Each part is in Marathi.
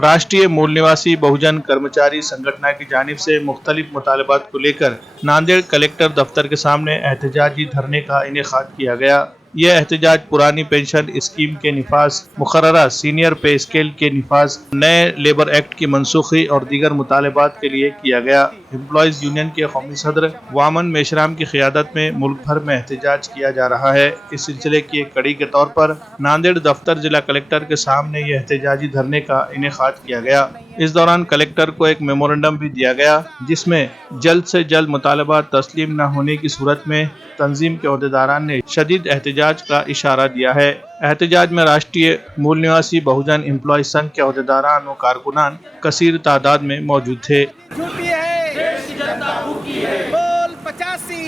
राष्ट्रीय मूल निवासी बहुजन कर्मचारी संगठन की जानिब से मुख्तलिफ मुतालबात को लेकर नांदेड़ कलेक्टर दफ्तर के सामने एहतजाजी धरने का इनेकाद किया गया। यह एहतजाज पुरानी पेंशन स्कीम के निफाज, मुकर्ररा सीनियर पे स्केल के निफाज, नए लेबर एक्ट की मनसूखी और दीगर मुतालबात के लिए किया गया। एम्प्लॉयज यूनियन के कौमी सदर वामन मेश्राम की क़ियादत में मुल्क भर में एहतजाज किया जा रहा है। इस सिलसिले की एक कड़ी के तौर पर नांदेड़ दफ्तर जिला कलेक्टर के सामने यह एहतजाजी धरने का इनेकाद किया गया। इस दौरान कलेक्टर को एक मेमोरेंडम भी दिया गया, जिसमें जल्द से जल्द मुतालबात तस्लीम न होने की सूरत में तंजीम के अहदेदारान ने शदीद एहतजाज का इशारा दिया है। एहतजाज में राष्ट्रीय मूल निवासी बहुजन एम्प्लॉय संघ के अहदेदारान और कारकुनान कसीर तादाद में मौजूद थे।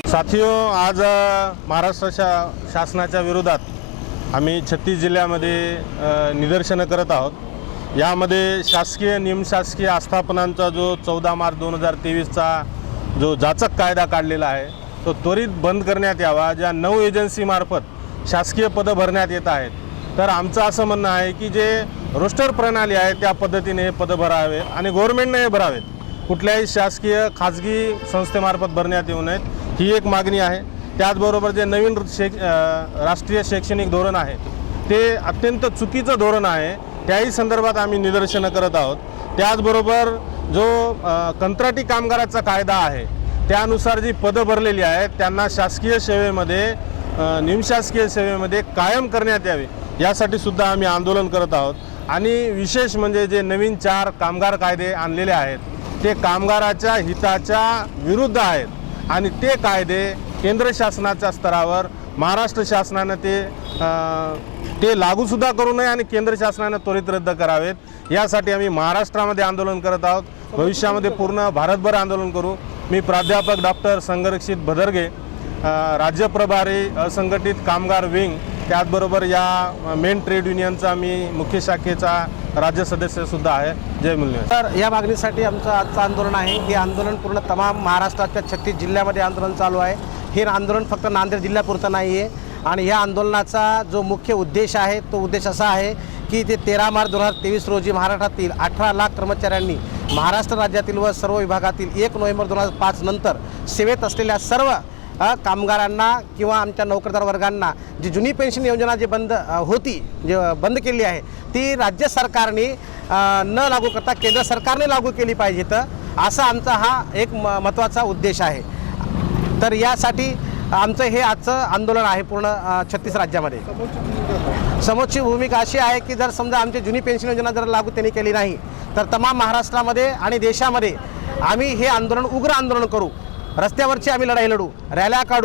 साथियों, आज महाराष्ट्र शासनाच्या विरोधात आम्ही 36 जिल्ह्यामध्ये निदर्शनं करत आहोत। यामध्ये शासकीय निमशासकीय आस्थापनांचा जो 14 मार्च 2023चा जो जाचक कायदा काढलेला आहे तो त्वरित बंद करण्यात यावा। ज्या 9 एजन्सीमार्फत शासकीय पदं भरण्यात येत आहेत, तर आमचं असं म्हणणं आहे की जे रोस्टर प्रणाली आहे त्या पद्धतीने हे पदं भरावे आणि गव्हर्नमेंटने हे भरावेत, कुठल्याही शासकीय खाजगी संस्थेमार्फत भरण्यात येऊ नयेत, ही एक मागणी आहे। त्याचबरोबर जे नवीन राष्ट्रीय शैक्षणिक धोरण आहे ते अत्यंत चुकीचं धोरण आहे, त्याही संदर्भात आम्ही निदर्शनं करत आहोत। त्याचबरोबर जो कंत्राटी कामगाराचा कायदा आहे त्यानुसार जी पदं भरलेली आहेत त्यांना शासकीय सेवेमध्ये निमशासकीय सेवेमध्ये कायम करण्यात यावे, यासाठी सुद्धा आम्ही आंदोलन करत आहोत। आणि विशेष म्हणजे जे नवीन 4 कामगार कायदे आणलेले आहेत ते कामगाराच्या हिताच्या विरुद्ध आहेत आणि ते कायदे केंद्र शासनाच्या स्तरावर महाराष्ट्र शासनाने ते लागू सुद्धा करू नये आणि केंद्र शासनाने त्वरित रद्द करावेत, यासाठी आम्ही महाराष्ट्रामध्ये आंदोलन करत आहोत। भविष्यामध्ये पूर्ण भारतभर आंदोलन करू। मी प्राध्यापक डॉक्टर संगरक्षित भदरगे, राज्य प्रभारी असंघटित कामगार विंग, त्याचबरोबर या मेन ट्रेड युनियनचा मी मुख्य शाखेचा राज्य सदस्य सुद्धा आहे। जय मुल्य। तर या मागणीसाठी आमचं आजचं आंदोलन आहे। हे आंदोलन पूर्ण तमाम महाराष्ट्राच्या 36 जिल्ह्यामध्ये आंदोलन चालू आहे। हे आंदोलन फक्त नांदेड जिल्ह्यापुरतं नाही आहे आणि या आंदोलनाचा जो मुख्य उद्देश आहे तो उद्देश असा आहे की ते 13 मार्च 2023 रोजी महाराष्ट्रातील 18 लाख कर्मचाऱ्यांनी महाराष्ट्र राज्यातील व सर्व विभागातील 1 नोव्हेंबर 2005 नंतर सेवेत असलेल्या सर्व कामगारांना किंवा आमच्या नोकरदार वर्गांना जी जुनी पेन्शन योजना जी बंद केली आहे ती राज्य सरकारने न लागू करता केंद्र सरकारने लागू केली पाहिजे, तर असा आमचा हा एक महत्त्वाचा उद्देश आहे। तर यासाठी आमचं हे आजचं आंदोलन आहे पूर्ण 36 राज्यामध्ये। समोरची भूमिका अशी आहे की जर समजा आमची जुनी पेन्शन योजना जर लागू त्यांनी केली नाही तर तमाम महाराष्ट्रामध्ये आणि देशामध्ये आम्ही हे आंदोलन उग्र आंदोलन करू, रस्त्यावरची आम्ही लढाई लढू, रॅल्या काढू।